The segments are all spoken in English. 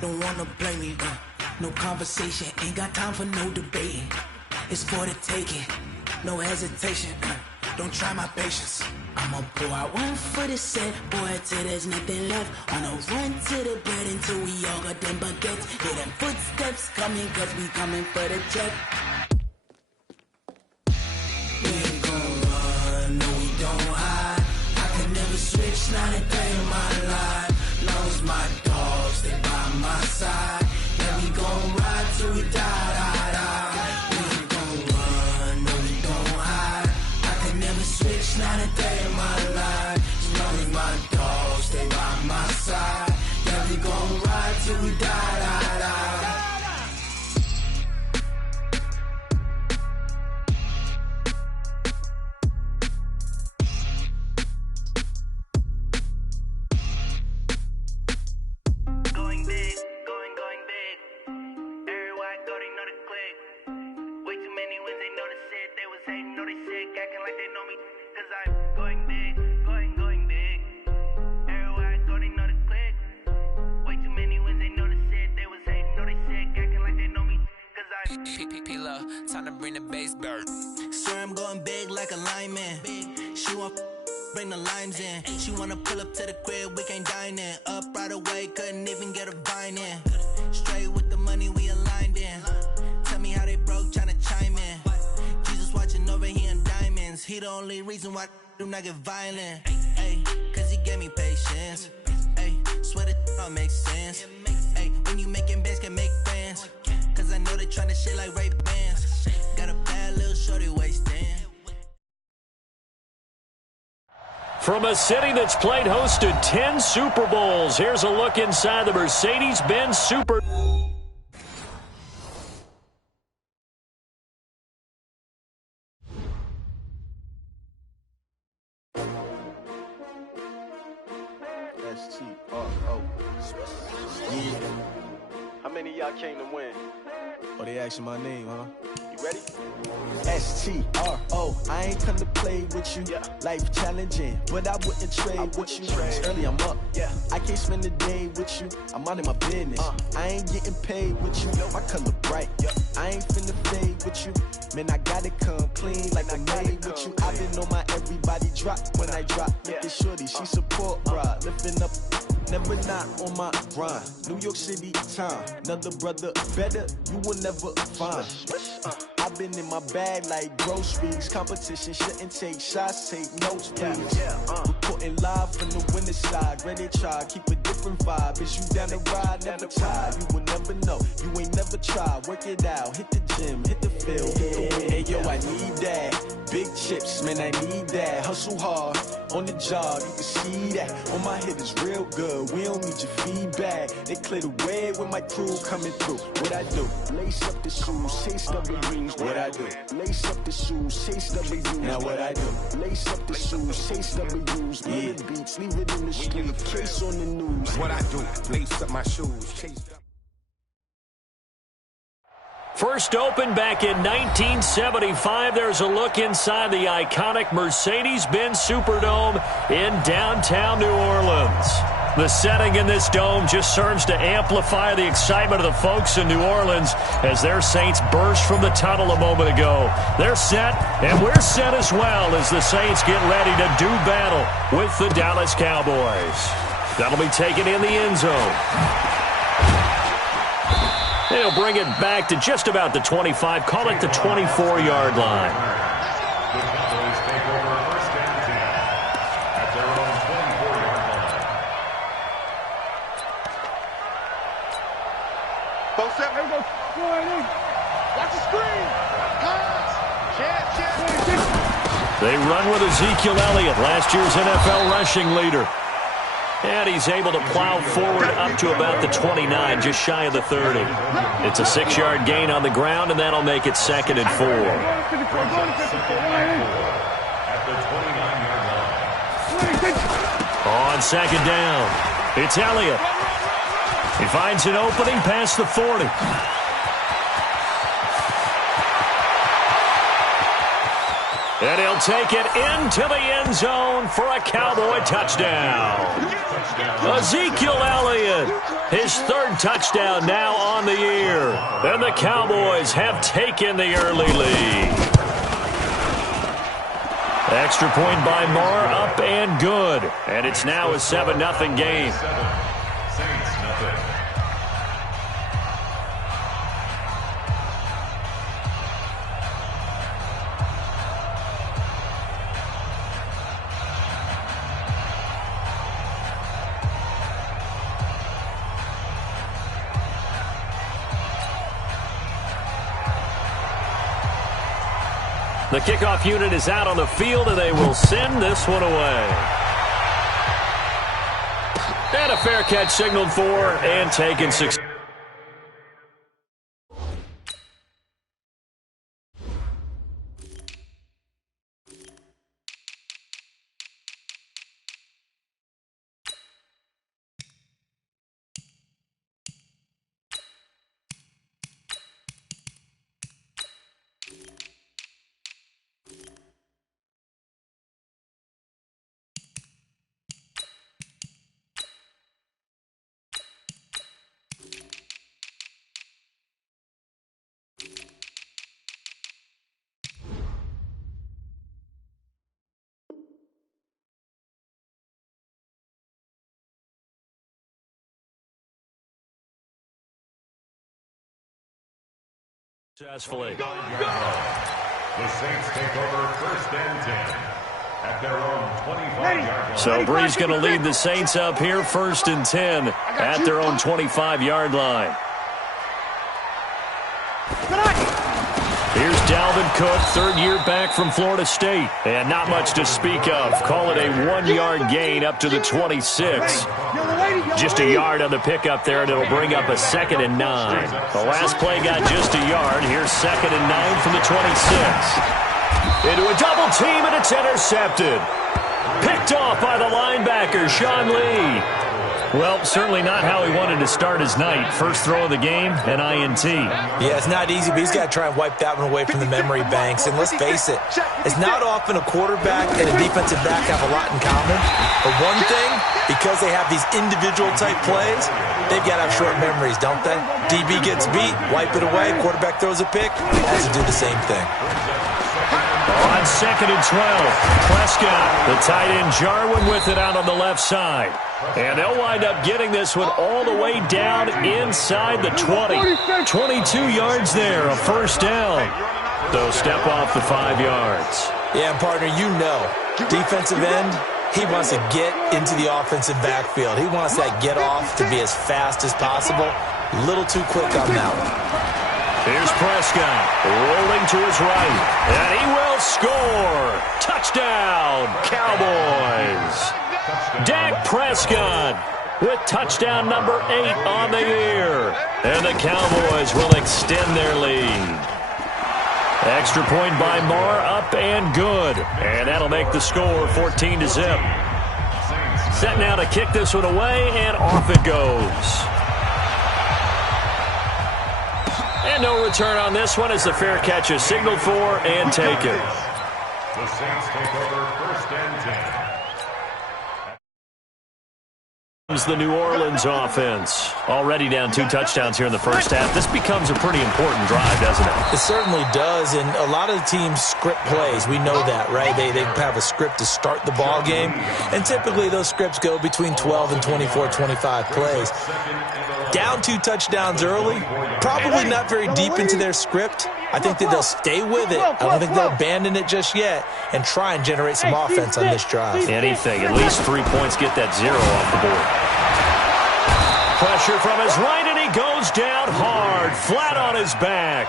don't wanna blame me. No conversation, ain't got time for no debating. It's for the taking, no hesitation. Don't try my patience. I'ma pour out one for the set, boy, till there's nothing left. On a run to the bread until we all got them baguettes. Hear them footsteps coming, cause we coming for the check. We ain't gon' run, no we don't hide. I can never switch, not a day in my life. Long as my dogs, they by my side. Yeah, we gon' ride till we die, die, die. We ain't gon' run, no we don't hide. I can never switch, not a day in my life. As long as my dogs, stay by my side. Yeah, we gon' ride till we die, die, die. Time to bring the bass bird. Swear I'm going big like a lineman. She want bring the limes in. She wanna pull up to the crib, we can't dine in. Up right away, couldn't even get a vine in. Straight with the money, we aligned in. Tell me how they broke, tryna chime in. Jesus watching over here in diamonds. He the only reason why I do not get violent. Ay, cause he gave me patience. Ay, swear that all makes sense. Ay, when you making bands, can make friends. Cause I know they tryna shit like Ray Bans. Got a bad little shorty wasting. From a city that's played host to 10 Super Bowls, here's a look inside the Mercedes-Benz Super. S-T-R-O. Yeah. How many of y'all came to win? Oh, they asking my name, huh? You ready? S-T-R-O. I ain't come to play with you. Yeah. Life challenging, but I wouldn't trade with you. It's early, I'm up. Yeah. I can't spend the day with you. I'm minding my business. I ain't getting paid with you. My color bright. Yeah. I ain't finna fade with you. Man, I gotta come clean like I made with you. I've been on my everybody drop when I drop. Look at shorty, she support, bruh. Lifting up. Never not on my grind. New York City time. Another brother better, you will never find. I've been in my bag like groceries. Competition shouldn't take shots, take notes, please. Reporting live from the winning side. Ready to try, keep a different vibe. Is you down the ride, never tired. You will never know, you ain't never tried. Work it out, hit the gym, hit the field, hit the win. Hey yo, I need that. Big chips, man, I need that. Hustle hard, on the job, you can see that. On my hit is real good, we don't need your feedback. They clear the way when my crew coming through. What I do? Lace up the shoes, chase up the rings. What I do? Lace up the shoes, chase up the U's. Now what I do? Lace up the shoes, chase up the U's. Yeah. The beats, leave it in the street, case on the news. What I do? Lace up my shoes, chase up. First opened back in 1975, there's a look inside the iconic Mercedes-Benz Superdome in downtown New Orleans. The setting in this dome just serves to amplify the excitement of the folks in New Orleans as their Saints burst from the tunnel a moment ago. They're set, and we're set as well as the Saints get ready to do battle with the Dallas Cowboys. That'll be taken in the end zone. They'll bring it back to just about the 25, call it the 24-yard line. The Cowboys take over first and 10 at their own 24-yard line. Both set, here we go. Watch the screen. They run with Ezekiel Elliott, last year's NFL rushing leader. And he's able to plow forward up to about the 29, just shy of the 30. It's a 6-yard gain on the ground, and that'll make it 2nd and 4. At the 29-yard line. On 2nd down, it's Elliott. He finds an opening past the 40. And he'll take it into the end zone for a Cowboy touchdown. Ezekiel Elliott, his third touchdown now on the year. And the Cowboys have taken the early lead. Extra point by Marr, up and good. And it's now a 7-0 game. Saints nothing. The kickoff unit is out on the field, and they will send this one away. And a fair catch signaled for and taken 6. Successfully. The Saints take over 1st and 10 at their own 25-yard line. So Bree's going to lead the Saints up here 1st and 10 at their own 25-yard line. Here's Dalvin Cook, third year back from Florida State. And not much to speak of. Call it a 1-yard gain up to the 26. Just a yard on the pickup there, and it'll bring up a 2nd and 9. The last play got just a yard. Here's 2nd and 9 from the 26. Into a double team, and it's intercepted. Picked off by the linebacker, Sean Lee. Well, certainly not how he wanted to start his night. First throw of the game, an INT. Yeah, it's not easy, but he's got to try and wipe that one away from the memory banks. And let's face it, it's not often a quarterback and a defensive back have a lot in common. But one thing, because they have these individual-type plays, they've got to have short memories, don't they? DB gets beat, wipe it away, quarterback throws a pick, has to do the same thing. On 2nd and 12, Prescott, the tight end Jarwin with it out on the left side. And they'll wind up getting this one all the way down inside the 20. 22 yards there, a first down. They'll step off the 5 yards. Yeah, partner, you know, defensive end, he wants to get into the offensive backfield. He wants that get off to be as fast as possible. A little too quick on that one. Here's Prescott, rolling to his right, and he will score. Touchdown, Cowboys. Dak Prescott with touchdown number 8 on the year. And the Cowboys will extend their lead. Extra point by Marr, up and good. And that'll make the score 14-0. Set now to kick this one away, and off it goes. And no return on this one as the fair catch is signaled for and taken. The Saints take over 1st and 10. The New Orleans offense already down 2 touchdowns here in the first half. This becomes a pretty important drive, doesn't it? It certainly does, and a lot of the teams script plays. We know that, right? They have a script to start the ball game, and typically those scripts go between 12 and 24, 25 plays. Down 2 touchdowns early, probably not very deep into their script. I think that they'll stay with it. I don't think they'll abandon it just yet and try and generate some offense on this drive. Anything, at least 3 points, get that 0 off the board. Pressure from his right, and he goes down hard, flat on his back.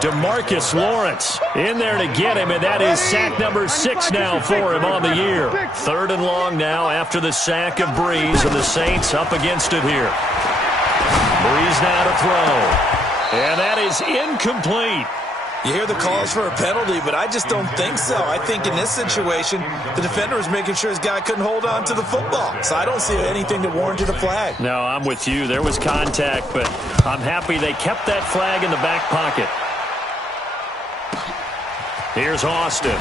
DeMarcus Lawrence in there to get him, and that is sack number 6 now for him on the year. 3rd and long now after the sack of Breeze, and the Saints up against it here. Breeze now to throw, and that is incomplete. You hear the calls for a penalty, but I just don't think so. I think in this situation, the defender was making sure his guy couldn't hold on to the football. So I don't see anything that warranted a flag. No, I'm with you. There was contact, but I'm happy they kept that flag in the back pocket. Here's Austin.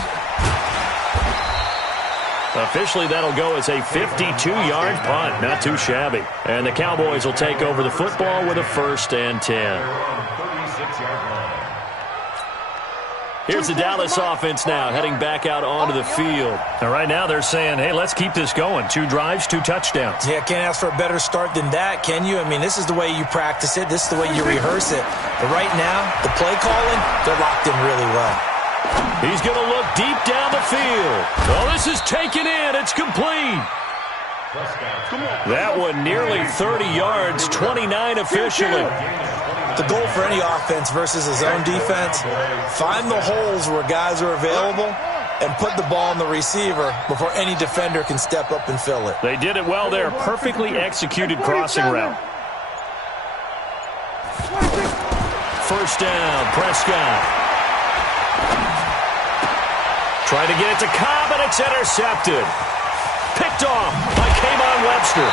Officially, that'll go as a 52-yard punt. Not too shabby. And the Cowboys will take over the football with a 1st and 10. Here's the Dallas offense now, heading back out onto the field. And right now they're saying, hey, let's keep this going. 2 drives, 2 touchdowns. Yeah, can't ask for a better start than that, can you? I mean, this is the way you practice it. This is the way you rehearse it. But right now, the play calling, they're locked in really well. He's going to look deep down the field. Oh, this is taken in. It's complete. That one nearly 30 yards, 29 officially. The goal for any offense versus a zone defense, find the holes where guys are available and put the ball on the receiver before any defender can step up and fill it. They did it well there. Perfectly executed crossing route. 1st down, Prescott. Trying to get it to Cobb, and it's intercepted. Picked off by K'Von Webster.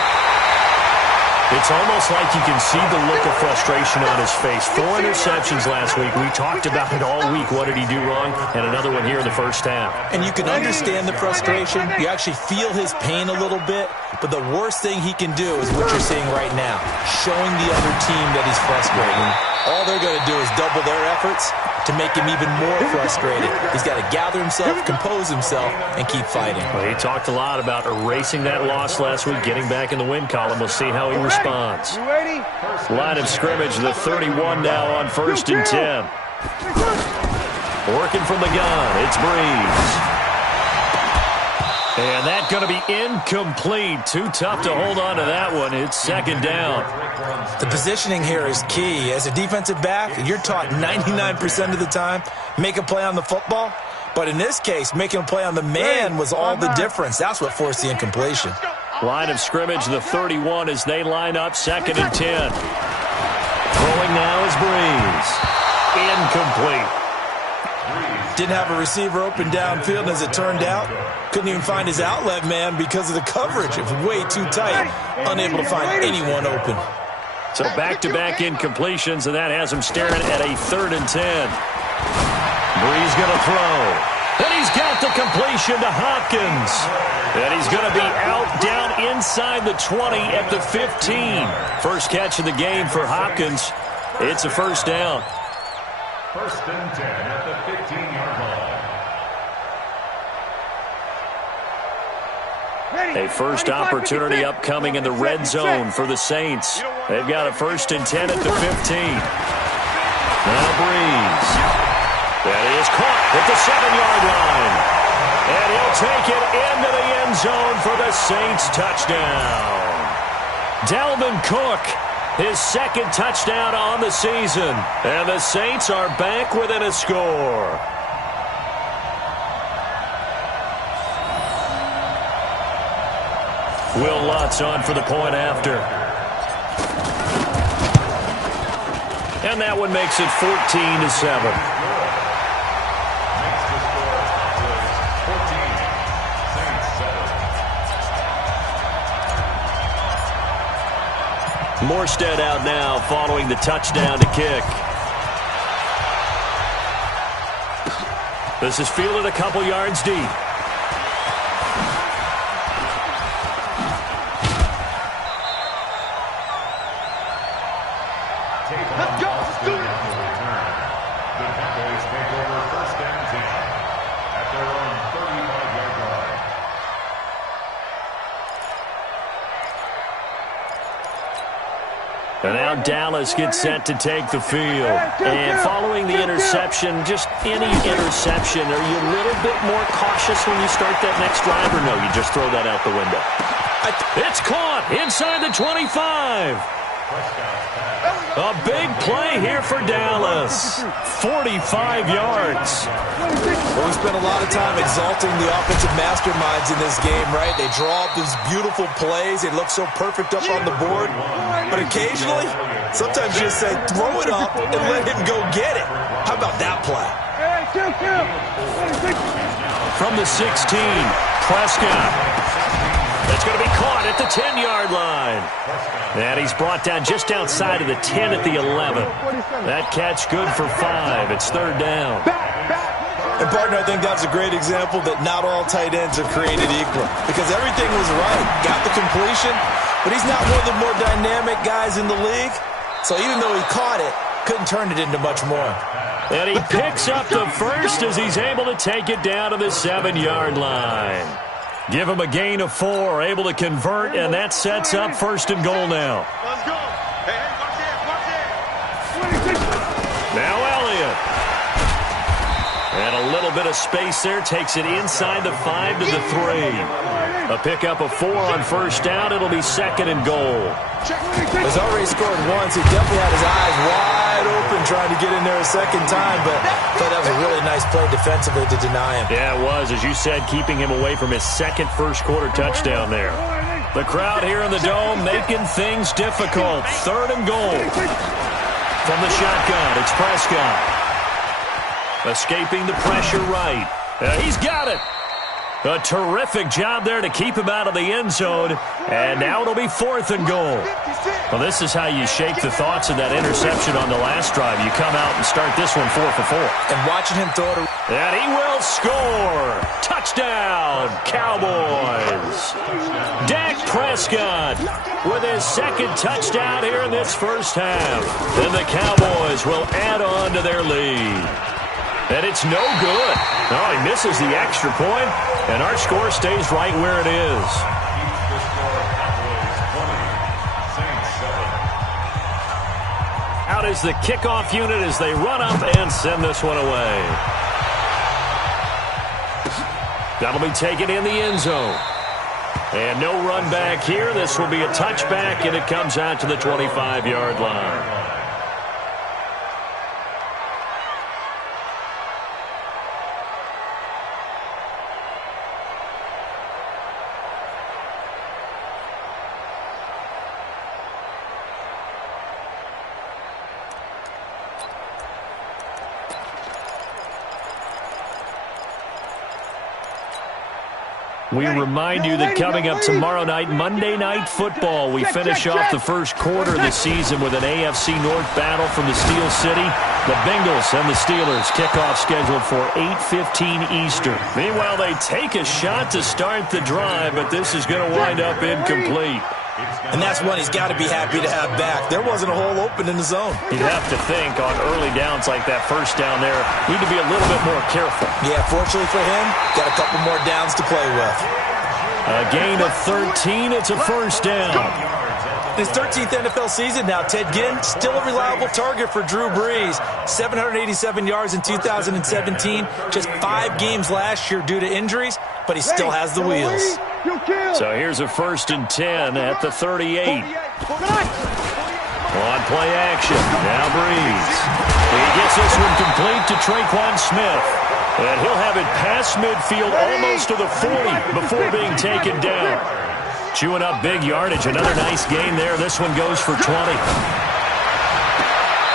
It's almost like you can see the look of frustration on his face. 4 interceptions last week. We talked about it all week. What did he do wrong? And another one here in the 1st half. And you can understand the frustration. You actually feel his pain a little bit. But the worst thing he can do is what you're seeing right now, showing the other team that he's frustrated. All they're going to do is double their efforts to make him even more frustrated. He's got to gather himself, compose himself, and keep fighting. Well, he talked a lot about erasing that loss last week, getting back in the win column. We'll see how he responds. Line of scrimmage, the 31 now on 1st and 10. Working from the gun, it's Breeze. And that's going to be incomplete. Too tough to hold on to that one. It's 2nd down. The positioning here is key. As a defensive back, you're taught 99% of the time, make a play on the football. But in this case, making a play on the man was all the difference. That's what forced the incompletion. Line of scrimmage, the 31 as they line up 2nd and 10. Throwing now is Breeze. Incomplete. Didn't have a receiver open downfield, and as it turned out, couldn't even find his outlet man because of the coverage. It was way too tight, unable to find anyone open. So back-to-back incompletions, and that has him staring at a 3rd and 10. Breeze going to throw. And he's got the completion to Hopkins. And he's going to be out down inside the 20 at the 15. First catch of the game for Hopkins. It's a 1st down. 1st and 10 at the 15-yard line. A first opportunity upcoming in the red zone for the Saints. They've got a 1st and 10 at the 15. Now Breeze. That is caught at the 7-yard line. And he'll take it into the end zone for the Saints touchdown. Dalvin Cook, his 2nd touchdown on the season. And the Saints are back within a score. Will Lutz on for the point after. And that one makes it 14-7. Morstead out now following the touchdown to kick. This is fielded a couple yards deep. Let's go. Let's do it. The Cowboys take over 1st and 10 at their own 35-yard line. And now Dallas gets set to take the field. And following the interception, just any interception, are you a little bit more cautious when you start that next drive, or no, you just throw that out the window? It's caught inside the 25. A big play here for Dallas. 45 yards. Well, we spent a lot of time exalting the offensive masterminds in this game, right? They draw up these beautiful plays. They look so perfect up on the board. But occasionally, sometimes you just say, throw it up and let him go get it. How about that play? From the 16, Prescott. That's going to be caught at the 10-yard line. And he's brought down just outside of the 10 at the 11. That catch good for 5. It's 3rd down. And, partner, I think that's a great example that not all tight ends are created equal because everything was right. Got the completion, but he's not one of the more dynamic guys in the league. So even though he caught it, couldn't turn it into much more. And he picks up the first as he's able to take it down to the 7-yard line. Give him a gain of 4, able to convert, and that sets up 1st and goal now. Let's go. Hey, watch it. Now Elliott. And a little bit of space there, takes it inside the 5 to the 3. A pickup of 4 on 1st down. It'll be 2nd and goal. He's already scored once. He definitely had his eyes wide open trying to get in there a second time, but I thought that was a really nice play defensively to deny him. Yeah, it was, as you said, keeping him away from his second first-quarter touchdown there. The crowd here in the Dome making things difficult. 3rd and goal. From the shotgun, it's Prescott. Escaping the pressure right. He's got it. A terrific job there to keep him out of the end zone. And now it'll be 4th and goal. Well, this is how you shake the thoughts of that interception on the last drive. You come out and start this one 4 for 4. And watching him throw it. And he will score. Touchdown, Cowboys. Dak Prescott with his 2nd touchdown here in this first half. Then the Cowboys will add on to their lead. And it's no good. Oh, he misses the extra point, and our score stays right where it is. Out is the kickoff unit as they run up and send this one away. That'll be taken in the end zone. And no run back here. This will be a touchback, and it comes out to the 25-yard line. We remind you that coming up tomorrow night, Monday Night Football, we finish off the first quarter of the season with an AFC North battle from the Steel City. The Bengals and the Steelers kickoff scheduled for 8:15 Eastern. Meanwhile, they take a shot to start the drive, but this is going to wind up incomplete. And that's one he's got to be happy to have back. There wasn't a hole open in the zone. You'd have to think on early downs like that first down there, need to be a little bit more careful. Yeah, fortunately for him, got a couple more downs to play with. A gain of 13, it's a first down. In his 13th NFL season now, Ted Ginn, still a reliable target for Drew Brees. 787 yards in 2017, just 5 games last year due to injuries, but he still has the wheels. So here's a 1st and 10 at the 38. On play action, now Brees. He gets this one complete to Traquan Smith. And he'll have it past midfield almost to the 40 before being taken down. Chewing up big yardage. Another nice gain there. This one goes for 20.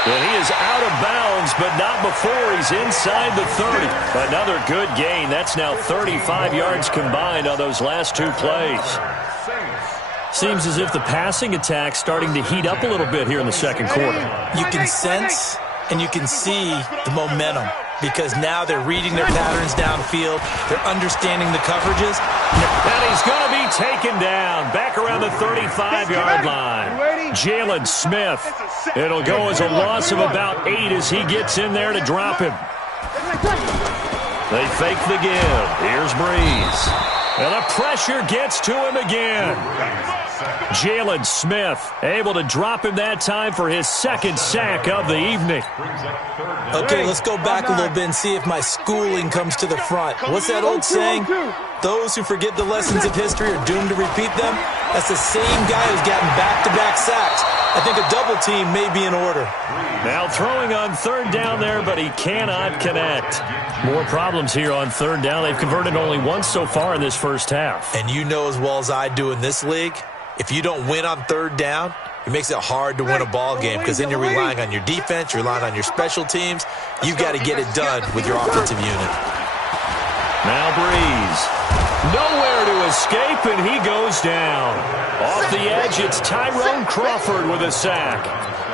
And he is out of bounds, but not before he's inside the 30. Another good gain. That's now 35 yards combined on those last 2 plays. Seems as if the passing attack's starting to heat up a little bit here in the second quarter. You can sense and you can see the momentum because now they're reading their patterns downfield. They're understanding the coverages. And he's going to be taken down back around the 35-yard line. Jalen Smith. It'll go as a loss of about 8 as he gets in there to drop him. They fake the give. Here's Brees. And the pressure gets to him again. Jalen Smith able to drop him that time for his 2nd sack of the evening. Okay, let's go back a little bit and see if my schooling comes to the front. What's that old saying? Those who forget the lessons of history are doomed to repeat them. That's the same guy who's gotten back-to-back sacks. I think a double team may be in order. Now throwing on 3rd down there, but he cannot connect. More problems here on 3rd down. They've converted only once so far in this first half. And you know as well as I do in this league, if you don't win on 3rd down, it makes it hard to win a ball game because then you're relying on your defense, you're relying on your special teams. You've got to get it done with your offensive unit. Now Brees. Nowhere to escape, and he goes down. Off the edge, it's Tyrone Crawford with a sack.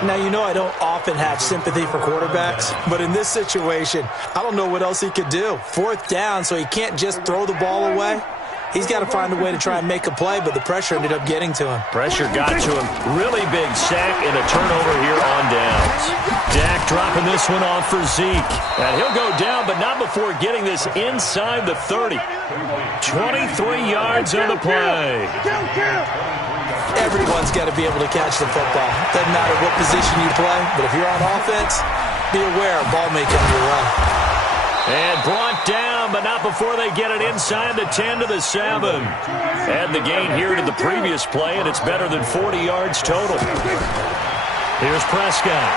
Now, you know I don't often have sympathy for quarterbacks, but in this situation, I don't know what else he could do. 4th down, so he can't just throw the ball away. He's got to find a way to try and make a play, but the pressure ended up getting to him. Pressure got to him. Really big sack and a turnover here on downs. Dak dropping this one off for Zeke. And he'll go down, but not before getting this inside the 30. 23 yards on the play. Everyone's got to be able to catch the football. Doesn't matter what position you play, but if you're on offense, be aware a ball may come your way. And brought down, but not before they get it inside the 10 to the 7. Add the gain here to the previous play, and it's better than 40 yards total. Here's Prescott.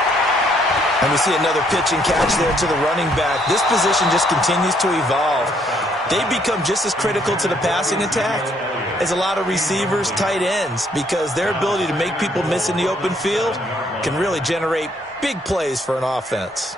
And we see another pitch and catch there to the running back. This position just continues to evolve. They become just as critical to the passing attack as a lot of receivers, tight ends, because their ability to make people miss in the open field can really generate big plays for an offense.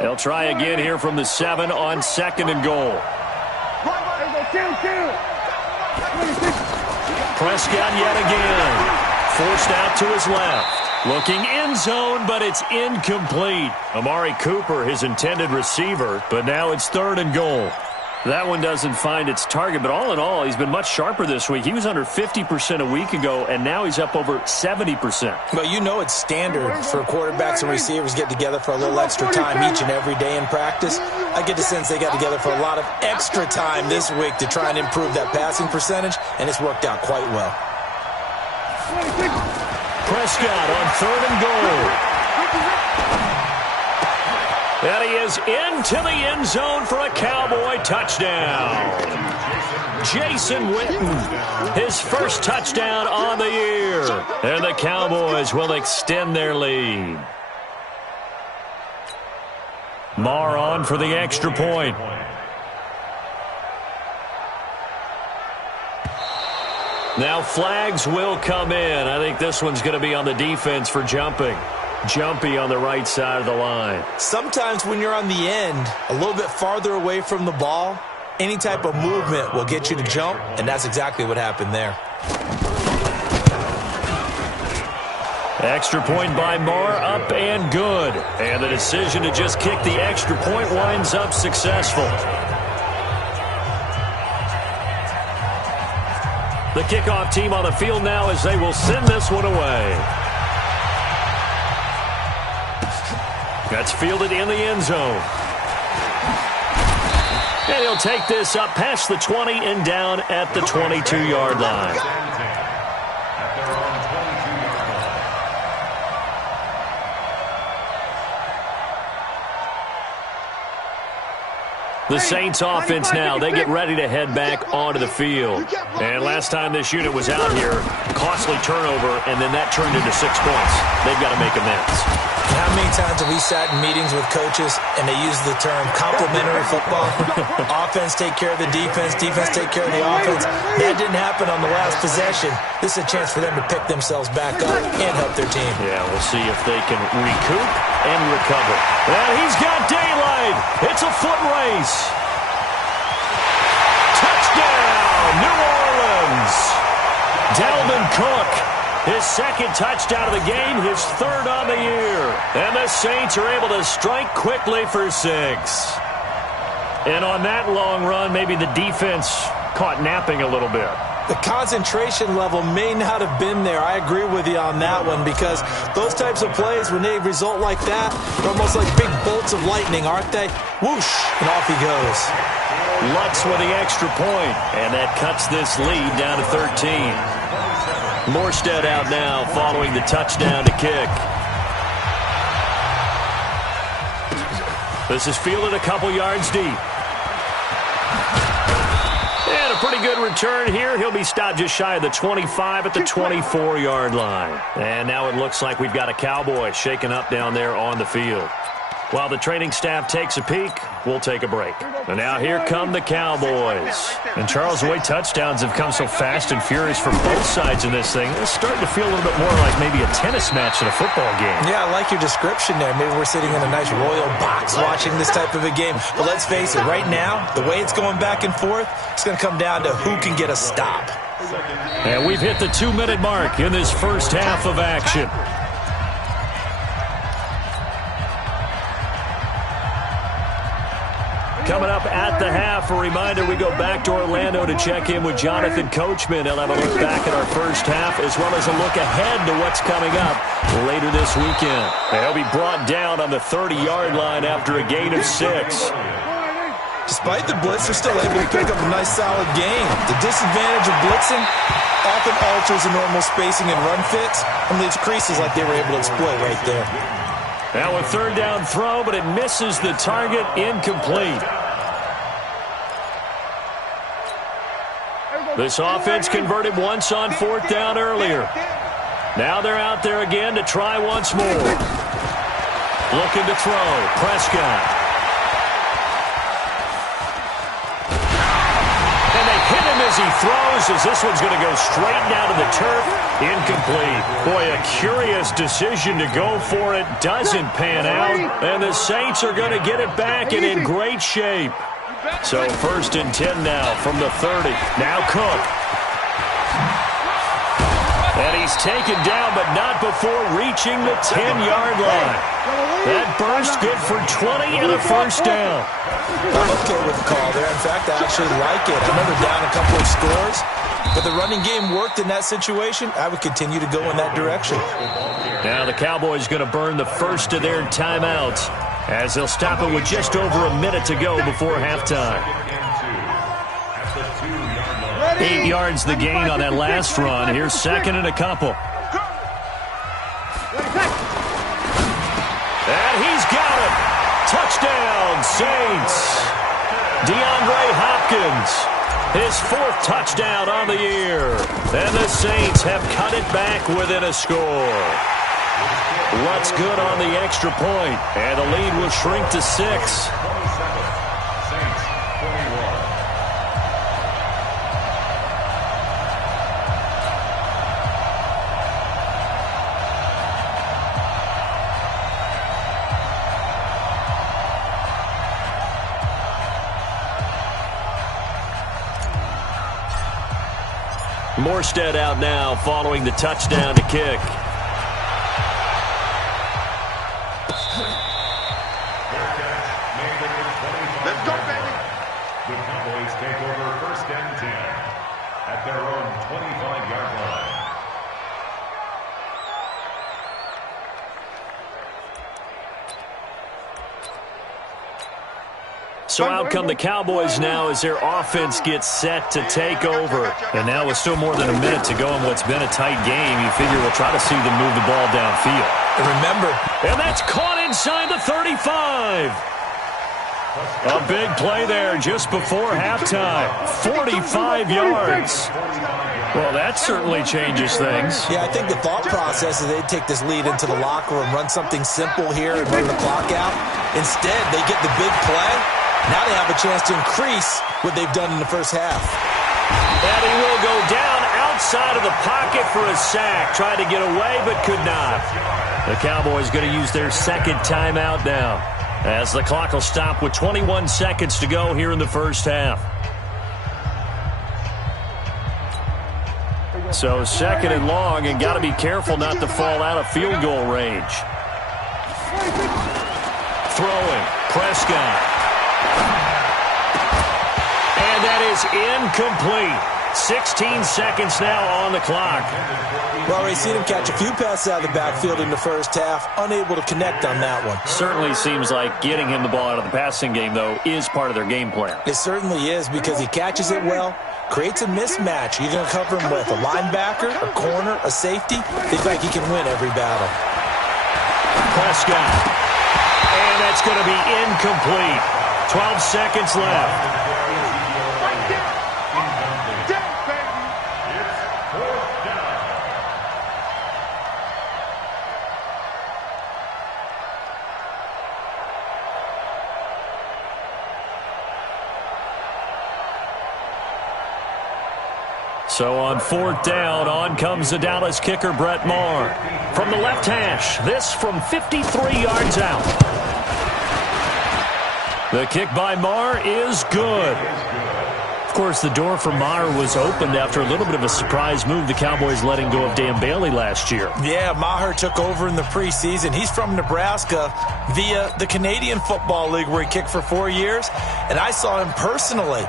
They'll try again here from the 7 on 2nd and goal. Prescott yet again. Forced out to his left. Looking end zone, but it's incomplete. Amari Cooper, his intended receiver, but now it's 3rd and goal. That one doesn't find its target, but all in all, he's been much sharper this week. He was under 50% a week ago, and now he's up over 70%. Well, you know it's standard for quarterbacks and receivers get together for a little extra time each and every day in practice. I get the sense they got together for a lot of extra time this week to try and improve that passing percentage, and it's worked out quite well. Prescott on 3rd and goal. And he is into the end zone for a Cowboy touchdown. Jason Witten, his first touchdown on the year. And the Cowboys will extend their lead. Marr on for the extra point. Now flags will come in. I think this one's going to be on the defense for jumping. Jumpy on the right side of the line. Sometimes when you're on the end, a little bit farther away from the ball, any type of movement will get you to jump, and that's exactly what happened there. Extra point by Marr, up and good. And the decision to just kick the extra point winds up successful. The kickoff team on the field now as they will send this one away. That's fielded in the end zone. And he'll take this up past the 20 and down at the 22-yard line. The Saints offense now, they get ready to head back onto the field. And last time this unit was out here, costly turnover, and then that turned into 6 points. They've got to make amends. How many times have we sat in meetings with coaches and they use the term complementary football? Offense take care of the defense, defense take care of the offense. That didn't happen on the last possession. This is a chance for them to pick themselves back up and help their team. Yeah, we'll see if they can recoup and recover. And he's got daylight. It's a foot race. Touchdown, New Orleans. Dalvin Cook. His second touchdown of the game, his 3rd on the year. And the Saints are able to strike quickly for 6. And on that long run, maybe the defense caught napping a little bit. The concentration level may not have been there. I agree with you on that one because those types of plays, when they result like that, they're almost like big bolts of lightning, aren't they? Whoosh, and off he goes. Lutz with the extra point, and that cuts this lead down to 13. Morstead out now following the touchdown to kick. This is fielded a couple yards deep. And a pretty good return here. He'll be stopped just shy of the 25 at the 24-yard line. And now it looks like we've got a Cowboy shaken up down there on the field. While the training staff takes a peek, we'll take a break. And now here come the Cowboys. And Charles, the way touchdowns have come so fast and furious from both sides in this thing, it's starting to feel a little bit more like maybe a tennis match than a football game. Yeah, I like your description there. Maybe we're sitting in a nice royal box watching this type of a game. But let's face it, right now, the way it's going back and forth, it's going to come down to who can get a stop. And we've hit the 2-minute mark in this first half of action. Coming up at the half, a reminder, we go back to Orlando to check in with Jonathan Coachman. He'll have a look back at our first half as well as a look ahead to what's coming up later this weekend. They'll be brought down on the 30-yard line after a gain of 6. Despite the blitz, they're still able to pick up a nice solid gain. The disadvantage of blitzing often alters the normal spacing and run fits and leaves creases like they were able to exploit right there. Now a third down throw, but it misses the target, incomplete. This offense converted once on 4th down earlier. Now they're out there again to try once more. Looking to throw. Prescott. And they hit him as he throws, as this one's going to go straight down to the turf. Incomplete. Boy, a curious decision to go for it. Doesn't pan out. And the Saints are going to get it back and in great shape. So 1st and 10 now from the 30. Now Cook. And he's taken down, but not before reaching the 10-yard line. That burst good for 20 and a first down. I'm okay with the call there. In fact, I actually like it. I know they're down a couple of scores, but the running game worked in that situation. I would continue to go in that direction. Now the Cowboys going to burn the first of their timeouts, as they'll stop it with just over a minute to go before halftime. 8 yards the gain on that last run. Here's 2nd and a couple. And he's got it. Touchdown, Saints. DeAndre Hopkins, his 4th touchdown on the year. And the Saints have cut it back within a score. What's good on the extra point? And the lead will shrink to 6. Morstead out now following the touchdown to kick. Let's go, baby. The Cowboys take over 1st and 10 at their own 25-yard line. So out come the Cowboys now as their offense gets set to take over. And now with still more than a minute to go in what's been a tight game, you figure we'll try to see them move the ball downfield. And remember, and that's caught inside the 35. A big play there just before halftime. 45 yards. Well, that certainly changes things. Yeah, I think the thought process is they'd take this lead into the locker room, run something simple here and run the clock out. Instead, they get the big play. Now they have a chance to increase what they've done in the first half. And he will go down outside of the pocket for a sack. Tried to get away, but could not. The Cowboys going to use their 2nd timeout now, as the clock will stop with 21 seconds to go here in the first half. So 2nd and long, and got to be careful not to fall out of field goal range. Throwing, Prescott. And that is incomplete. 16 seconds now on the clock. Well, we've seen him catch a few passes out of the backfield in the first half, unable to connect on that one. Certainly seems like getting him the ball out of the passing game, though, is part of their game plan. It certainly is, because he catches it well, creates a mismatch. You're going to cover him with a linebacker, a corner, a safety. They think he can win every battle. Prescott. And that's going to be incomplete. 12 seconds left. So on 4th down, on comes the Dallas kicker, Brett Maher. From the left hash, this from 53 yards out. The kick by Maher is good. Of course, the door for Maher was opened after a little bit of a surprise move. The Cowboys letting go of Dan Bailey last year. Yeah, Maher took over in the preseason. He's from Nebraska via the Canadian Football League, where he kicked for 4 years. And I saw him personally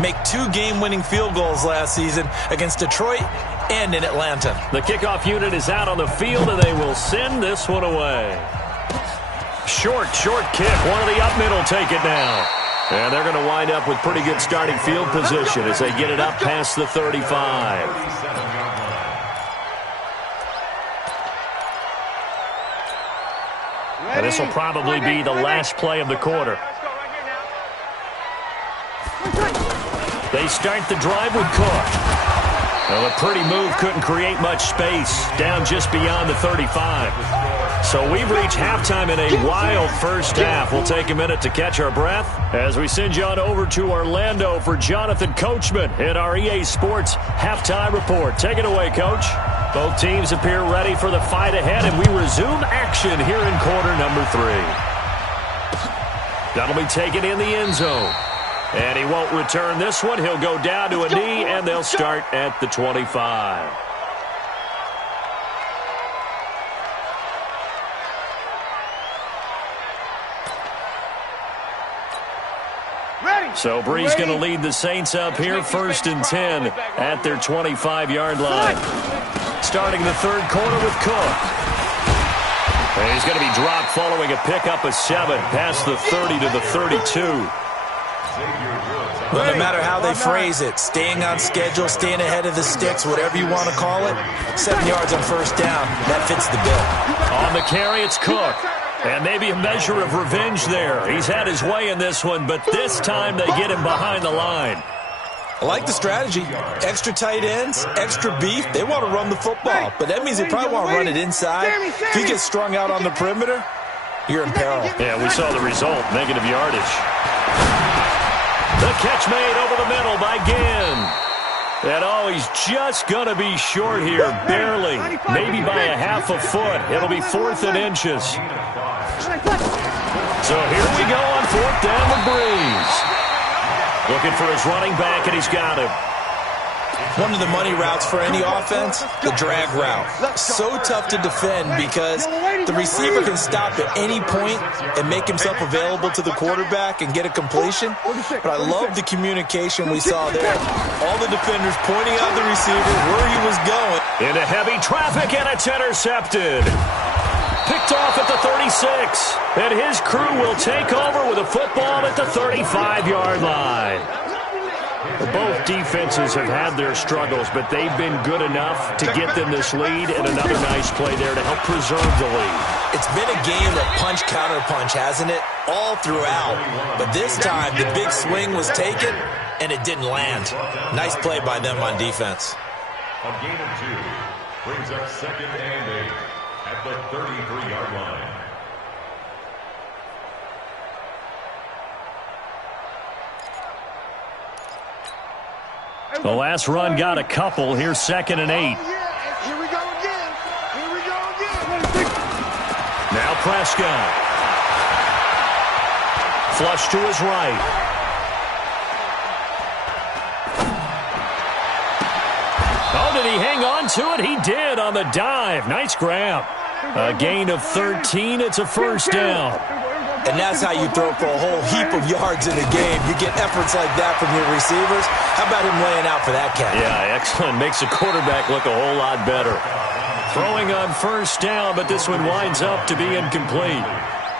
make 2 game-winning field goals last season against Detroit and in Atlanta. The kickoff unit is out on the field, and they will send this one away. Short kick. One of the up middle take it now. And they're going to wind up with pretty good starting field position as they get it up past the 35. And this will probably be the last play of the quarter. They start the drive with Cook. Well, a pretty move couldn't create much space down just beyond the 35. So we've reached halftime in a wild first half. We'll take a minute to catch our breath as we send you on over to Orlando for Jonathan Coachman in our EA Sports Halftime Report. Take it away, Coach. Both teams appear ready for the fight ahead, and we resume action here in quarter number 3. That'll be taken in the end zone. And he won't return this one. He'll go down to a knee, and they'll start at the 25. So Bree's going to lead the Saints up here, 1st and 10 at their 25-yard line. Starting the third quarter with Cook. And he's going to be dropped following a pickup of 7 past the 30 to the 32. Well, no matter how they phrase it, staying on schedule, staying ahead of the sticks, whatever you want to call it, 7 yards on 1st down, that fits the bill. On the carry, it's Cook. And maybe a measure of revenge there. He's had his way in this one, but this time they get him behind the line. I like the strategy. Extra tight ends, extra beef. They want to run the football, but that means they probably want to run it inside. If you get strung out on the perimeter, you're in peril. Yeah, we saw the result, negative yardage. The catch made over the middle by Ginn. And he's just going to be short here, barely, maybe by a half a foot. It'll be 4th and inches. So here we go on 4th down with Breeze. Looking for his running back, and he's got him. One of the money routes for any offense, the drag route. So tough to defend because the receiver can stop at any point and make himself available to the quarterback and get a completion. But I love the communication we saw there. All the defenders pointing out the receiver where he was going. Into heavy traffic, and it's intercepted. Picked off at the 36. And his crew will take over with a football at the 35-yard line. Both defenses have had their struggles, but they've been good enough to get them this lead, and another nice play there to help preserve the lead. It's been a game of punch-counter-punch, hasn't it? All throughout. But this time, the big swing was taken, and it didn't land. Nice play by them on defense. A gain of 2 brings up 2nd and 8 at the 33-yard line. The last run got a couple. Here's 2nd and 8. Here we go again. Here we go again. Now Prescott. Flush to his right. Oh, did he hang on to it? He did on the dive. Nice grab. A gain of 13. It's a 1st down. And that's how you throw for a whole heap of yards in a game. You get efforts like that from your receivers. How about him laying out for that catch? Yeah, excellent. Makes the quarterback look a whole lot better. Throwing on 1st down, but this one winds up to be incomplete.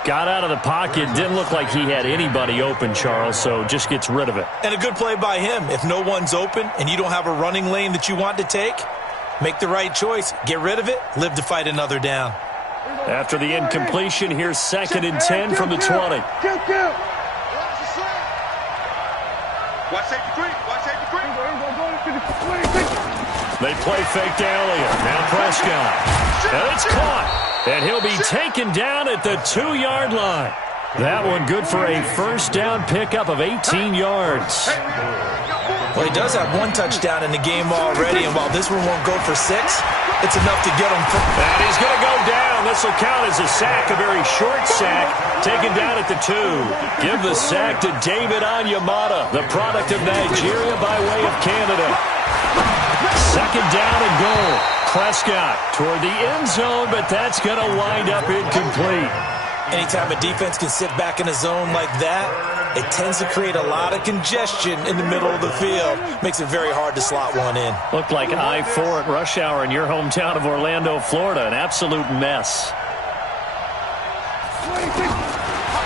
Got out of the pocket. Didn't look like he had anybody open, Charles, so just gets rid of it. And a good play by him. If no one's open and you don't have a running lane that you want to take, make the right choice. Get rid of it. Live to fight another down. After the incompletion, here's 2nd and 10 from the 20. Watch safety three. Watch safety three. They play fake to Elliott. Now Prescott. And it's caught. And he'll be taken down at the 2-yard line. That one good for a 1st down pickup of 18 yards. Well, he does have one touchdown in the game already, and while this one won't go for 6, it's enough to get him. And he's going to go down. This will count as a sack, a very short sack, taken down at the 2. Give the sack to David Onyemata, the product of Nigeria by way of Canada. Second down and goal. Prescott toward the end zone, but that's going to wind up incomplete. Anytime a defense can sit back in a zone like that, it tends to create a lot of congestion in the middle of the field. Makes it very hard to slot one in. Looked like I-4 at rush hour in your hometown of Orlando, Florida. An absolute mess.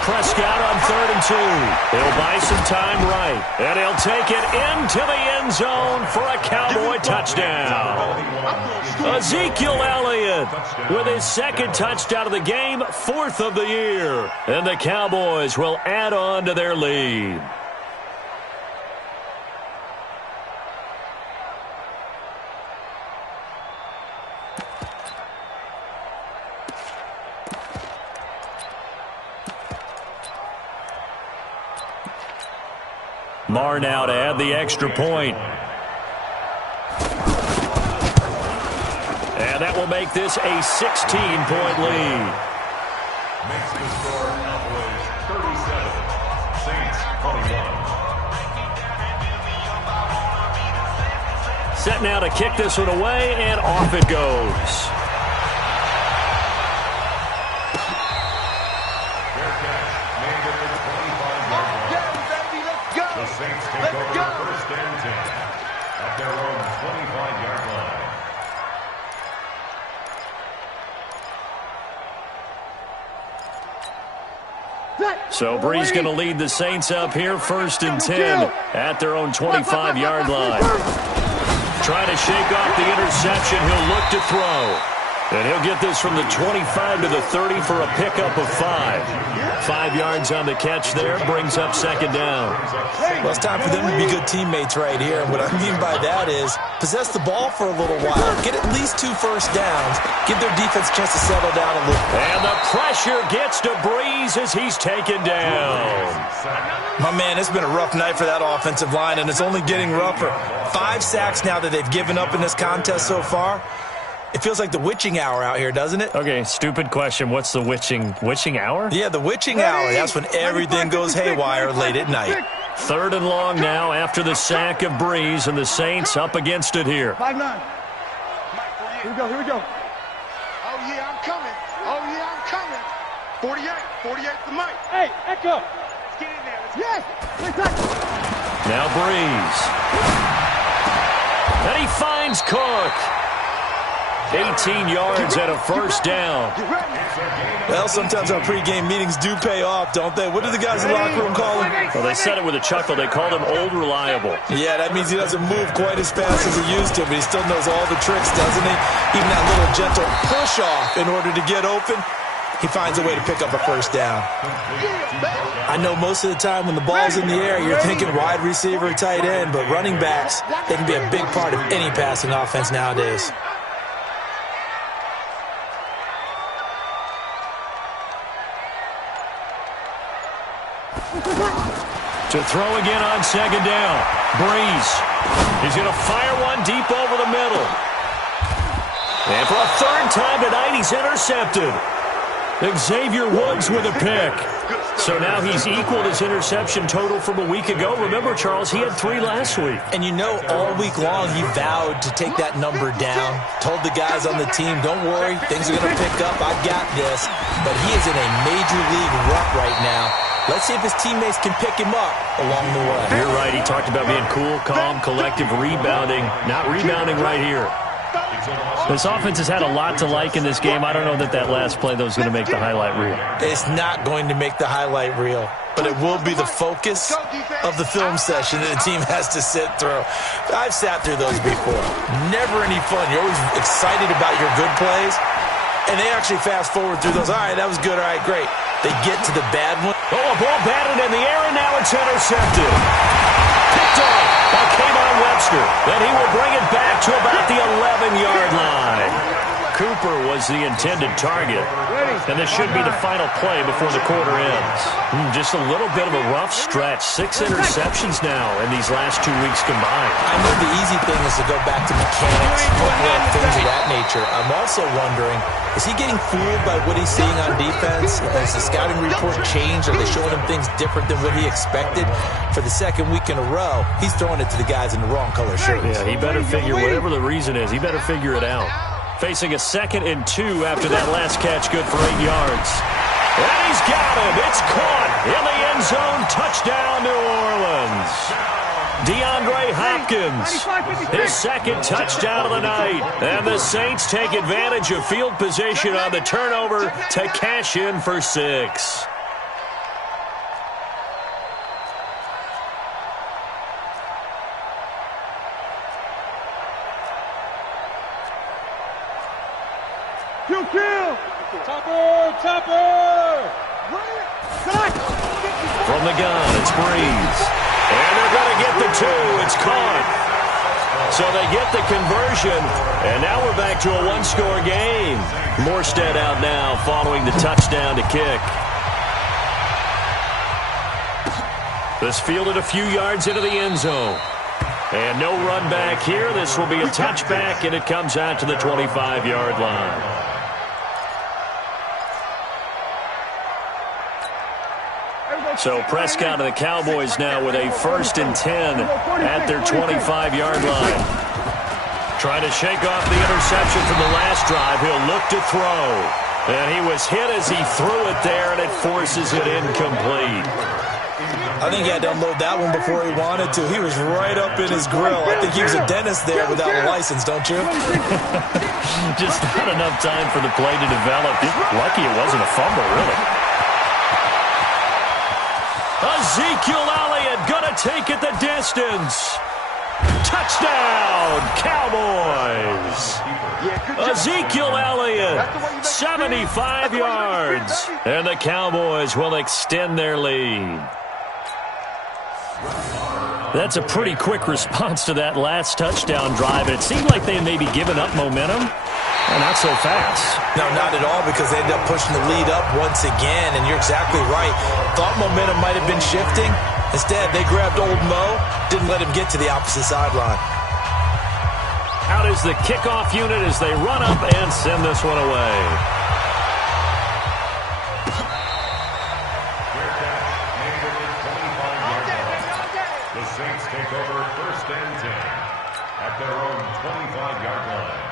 Prescott on 3rd and 2. He'll buy some time right. And he'll take it into the end zone for a Cowboy touchdown. Ezekiel Elliott with his second touchdown of the game, 4th of the year. And the Cowboys will add on to their lead. Marr now to add the extra point. And that will make this a 16-point lead. Makes the score Cowboys 37, Saints 21. Set now to kick this one away, and off it goes. Saints take over 1st and 10 at their own 25-yard line. So Brees going to lead the Saints up here, 1st and 10 at their own 25-yard line. Trying to shake off the interception. He'll look to throw. And he'll get this from the 25 to the 30 for a pickup of 5. 5 yards on the catch there, brings up 2nd down. Well, it's time for them to be good teammates right here. And what I mean by that is possess the ball for a little while, get at least 2 first downs, give their defense a chance to settle down a little. And the pressure gets to Brees as he's taken down. My man, it's been a rough night for that offensive line, and it's only getting rougher. 5 sacks now that they've given up in this contest so far. It feels like the witching hour out here, doesn't it? Okay, stupid question. What's the witching hour? Yeah, the witching hour. That's when everything goes haywire late at night. 3rd and long now after the sack of Brees, and the Saints up against it here. 5-9. Here we go, here we go. Oh, yeah, I'm coming. Oh, yeah, I'm coming. 48 for Mike. Hey, Echo. Let's get in there. Yes. Now Brees. And he finds Cook. 18 yards and a 1st down. Well, sometimes our pregame meetings do pay off, don't they? What do the guys in the locker room call him? Well, they said it with a chuckle. They called him Old Reliable. Yeah, that means he doesn't move quite as fast as he used to, but he still knows all the tricks, doesn't he? Even that little gentle push-off in order to get open, he finds a way to pick up a 1st down. I know most of the time when the ball's in the air, you're thinking wide receiver, tight end, but running backs, they can be a big part of any passing offense nowadays. To throw again on 2nd down. Brees. He's going to fire one deep over the middle. And for a 3rd time tonight, he's intercepted. Xavier Woods with a pick. So now he's equaled his interception total from a week ago. Remember, Charles, he had 3 last week. And you know, all week long he vowed to take that number down. Told the guys on the team, don't worry, things are going to pick up. I got this. But he is in a major league rut right now. Let's see if his teammates can pick him up along the way. You're right. He talked about being cool, calm, collective, rebounding. Not rebounding right here. This offense has had a lot to like in this game. I don't know that last play, though, is going to make the highlight reel. It's not going to make the highlight reel, but it will be the focus of the film session that the team has to sit through. I've sat through those before. Never any fun. You're always excited about your good plays, and they actually fast forward through those. All right, that was good. All right, great. They get to the bad one. Oh, a ball batted in the air, and now it's intercepted. Picked off by Kayvon Webster. Then he will bring it back to about the 11-yard line. Cooper was the intended target. And this should be the final play before the quarter ends. Just a little bit of a rough stretch. 6 interceptions now in these last 2 weeks combined. I know the easy thing is to go back to mechanics, footwork, things of that nature. I'm also wondering, is he getting fooled by what he's seeing on defense? Has the scouting report changed? Are they showing him things different than what he expected? For the second week in a row, he's throwing it to the guys in the wrong color shirts. Yeah, he better figure, whatever the reason is, he better figure it out. Facing a 2nd and 2 after that last catch, good for 8 yards. And he's got him. It's caught in the end zone. Touchdown, New Orleans. DeAndre Hopkins, his 2nd touchdown of the night. And the Saints take advantage of field position on the turnover to cash in for 6. From the gun, it's Breeze. And they're going to get the 2. It's caught. So they get the conversion. And now we're back to a 1-score game. Morstead out now following the touchdown to kick. This fielded a few yards into the end zone. And no run back here. This will be a touchback, and it comes out to the 25-yard line. So Prescott and the Cowboys now with a 1st and 10 at their 25-yard line. Trying to shake off the interception from the last drive. He'll look to throw. And he was hit as he threw it there, and it forces it incomplete. I think he had to unload that one before he wanted to. He was right up in his grill. I think he was a dentist there without a license, don't you? Just not enough time for the play to develop. Lucky it wasn't a fumble, really. Ezekiel Elliott gonna take it the distance. Touchdown, Cowboys. Ezekiel Elliott, 75 yards. And the Cowboys will extend their lead. That's a pretty quick response to that last touchdown drive. It seemed like they may be giving up momentum. Well, not so fast. No, not at all, because they ended up pushing the lead up once again, and you're exactly right. Thought momentum might have been shifting. Instead, they grabbed old Mo, didn't let him get to the opposite sideline. Out is the kickoff unit as they run up and send this one away. The Saints take over 1st and 10 at their own 25-yard line.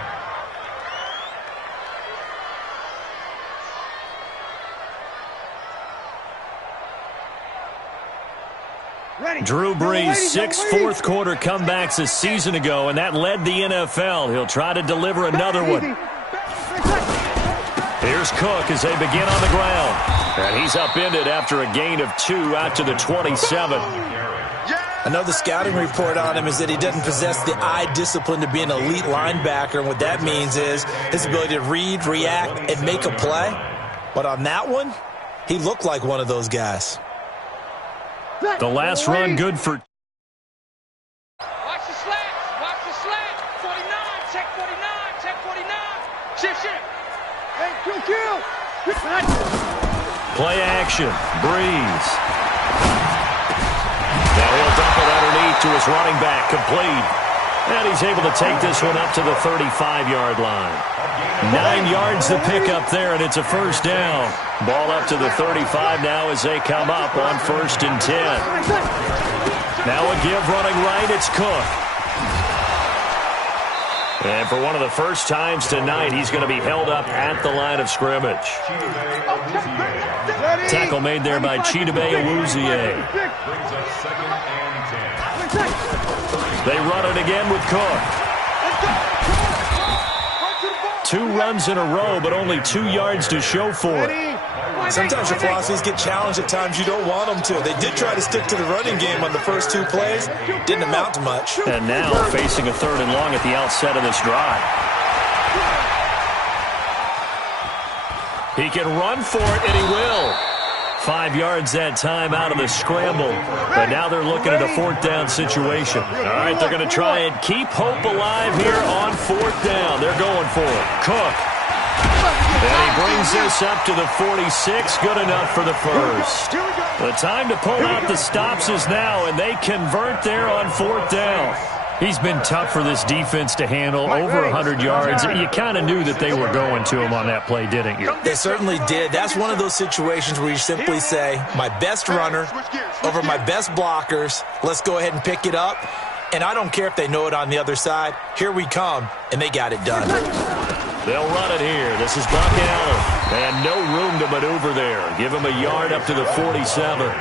Drew Brees, 6 fourth-quarter comebacks a season ago, and that led the NFL. He'll try to deliver another one. Here's Cook as they begin on the ground. And he's upended after a gain of 2 out to the 27. I know the scouting report on him is that he doesn't possess the eye discipline to be an elite linebacker, and what that means is his ability to read, react, and make a play. But on that one, he looked like one of those guys. The last run good for... Watch the slant. Watch the slant. 49. Check 49. Check 49. Shift. Hey, kill. Play action. Breeze. Now he'll dump it underneath to his running back. Complete. And he's able to take this one up to the 35-yard line. 9 yards to pick up there, and it's a 1st down. Ball up to the 35 now as they come up on 1st and 10. Now a give running right, it's Cook. And for one of the first times tonight, he's going to be held up at the line of scrimmage. Tackle made there by Chidobe Awuzie. They run it again with Cook. 2 runs in a row, but only 2 yards to show for it. Sometimes your philosophies get challenged at times you don't want them to. They did try to stick to the running game on the first 2 plays. Didn't amount to much. And now facing a 3rd and long at the outset of this drive. He can run for it, and he will. 5 yards that time out of the scramble. But now they're looking at a 4th down situation. All right, they're going to try and keep hope alive here on 4th down. They're going for it. Cook And he brings this up to the 46. Good enough for the first. The time to pull out the stops is now, and they convert there on 4th down. He's been tough for this defense to handle, over 100 yards. You kind of knew that they were going to him on that play, didn't you? They certainly did. That's one of those situations where you simply say, my best runner over my best blockers. Let's go ahead and pick it up. And I don't care if they know it on the other side. Here we come, and they got it done. They'll run it here. This is Buck Allen. And no room to maneuver there. Give him a yard up to the 47.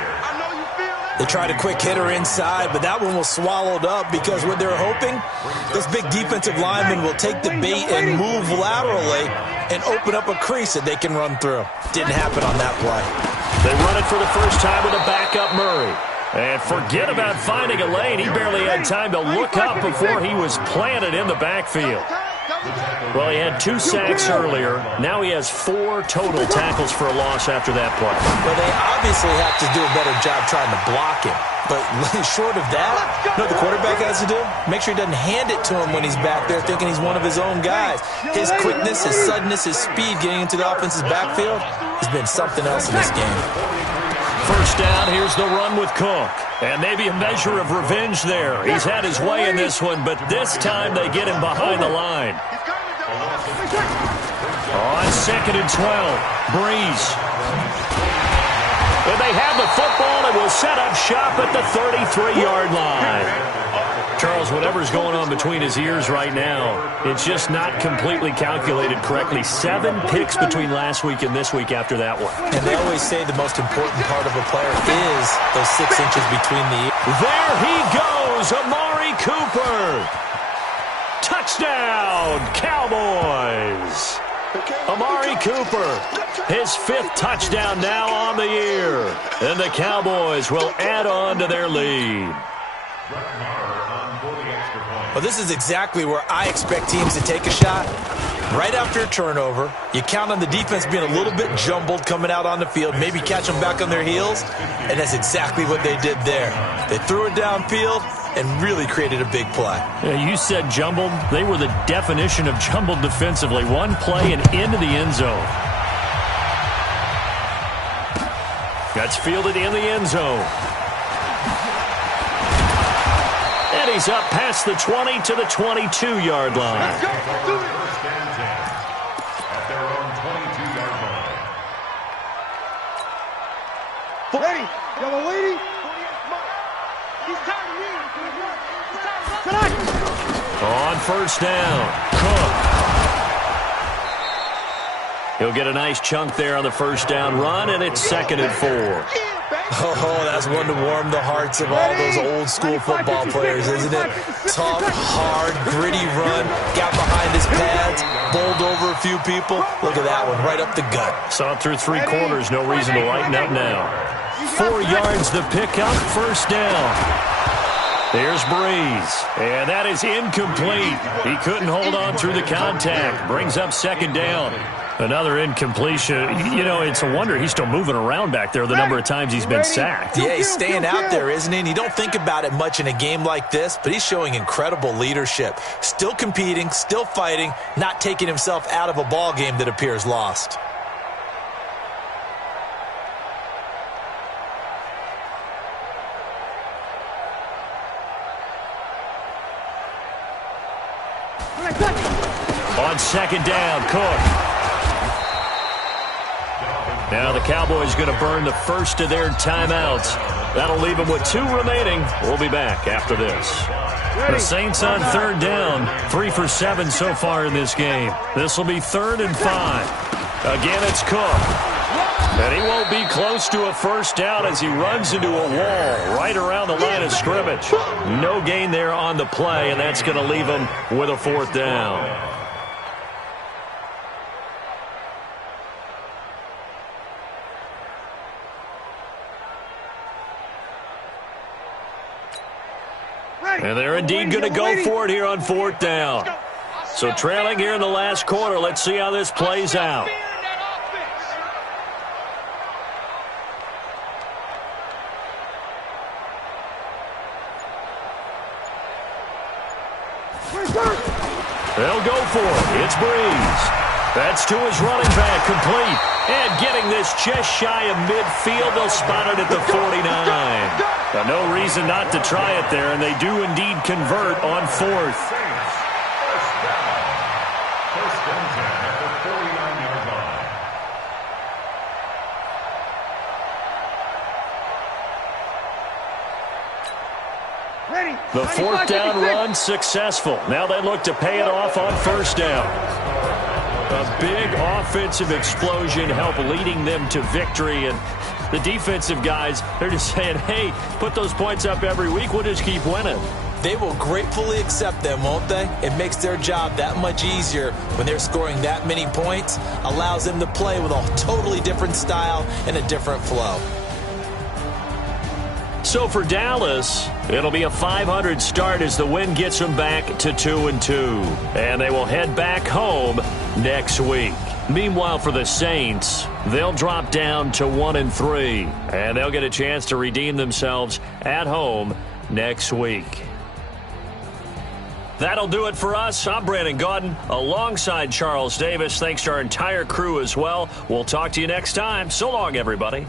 They tried a quick hitter inside, but that one was swallowed up because what they're hoping, those big defensive linemen will take the bait and move laterally and open up a crease that they can run through. Didn't happen on that play. They run it for the first time with a backup Murray. And forget about finding a lane. He barely had time to look up before he was planted in the backfield. Well, he had 2 sacks earlier. Now he has 4 total tackles for a loss after that play. Well, they obviously have to do a better job trying to block him. But short of that, you know what the quarterback has to do? Make sure he doesn't hand it to him when he's back there thinking he's one of his own guys. His quickness, his suddenness, his speed getting into the offense's backfield has been something else in this game. First down, here's the run with Cook. And maybe a measure of revenge there. He's had his way in this one, but this time they get him behind the line. On 2nd and 12, Breeze. And they have the football and will set up shop at the 33-yard line. Charles, whatever's going on between his ears right now, it's just not completely calculated correctly. 7 picks between last week and this week after that one. And they always say the most important part of a player is those 6 inches between the ears. There he goes, Amari Cooper. Touchdown, Cowboys. Amari Cooper, his 5th touchdown now on the year. And the Cowboys will add on to their lead. Well, this is exactly where I expect teams to take a shot. Right after a turnover, you count on the defense being a little bit jumbled coming out on the field, maybe catch them back on their heels, and that's exactly what they did there. They threw it downfield and really created a big play. Yeah, you said jumbled. They were the definition of jumbled defensively. One play and into the end zone. That's fielded in the end zone. And he's up past the 20 to the 22-yard line. Ready? Yellow lady. On first down, Cook. He'll get a nice chunk there on the first down run, and it's 2nd and 4. Oh, that's one to warm the hearts of all those old-school football players, isn't it? Tough, hard, gritty run, got behind his pads, bowled over a few people. Look at that one, right up the gut. Saw it through 3 quarters, no reason to lighten up now. 4 yards the pickup, first down. There's Breeze, and that is incomplete. He couldn't hold on through the contact. Brings up 2nd down. Another incompletion. You know, it's a wonder he's still moving around back there the number of times he's been sacked. Yeah, he's staying out there, isn't he? And you don't think about it much in a game like this, but he's showing incredible leadership. Still competing, still fighting, not taking himself out of a ball game that appears lost. On 2nd down, Cook. Now the Cowboys going to burn the first of their timeouts. That'll leave them with 2 remaining. We'll be back after this. The Saints on 3rd down, 3 for 7 so far in this game. This will be 3rd and 5. Again, it's Cook. And he won't be close to a first down as he runs into a wall right around the line of scrimmage. No gain there on the play, and that's going to leave him with a 4th down. And they're indeed going to go for it here on 4th down. So trailing here in the last quarter. Let's see how this plays out. They'll go for it. It's Breeze. That's to his running back, complete. And getting this just shy of midfield, they'll spot it at the 49. But no reason not to try it there, and they do indeed convert on fourth. First and 10 at the 49-yard line. The fourth down run successful. Now they look to pay it off on first down. A big offensive explosion help leading them to victory. And the defensive guys, they're just saying, hey, put those points up every week. We'll just keep winning. They will gratefully accept them, won't they? It makes their job that much easier when they're scoring that many points. Allows them to play with a totally different style and a different flow. So for Dallas, it'll be a 500 start as the win gets them back to 2-2. And they will head back home next week. Meanwhile, for the Saints, they'll drop down to 1-3. And they'll get a chance to redeem themselves at home next week. That'll do it for us. I'm Brandon Gaudin alongside Charles Davis. Thanks to our entire crew as well. We'll talk to you next time. So long, everybody.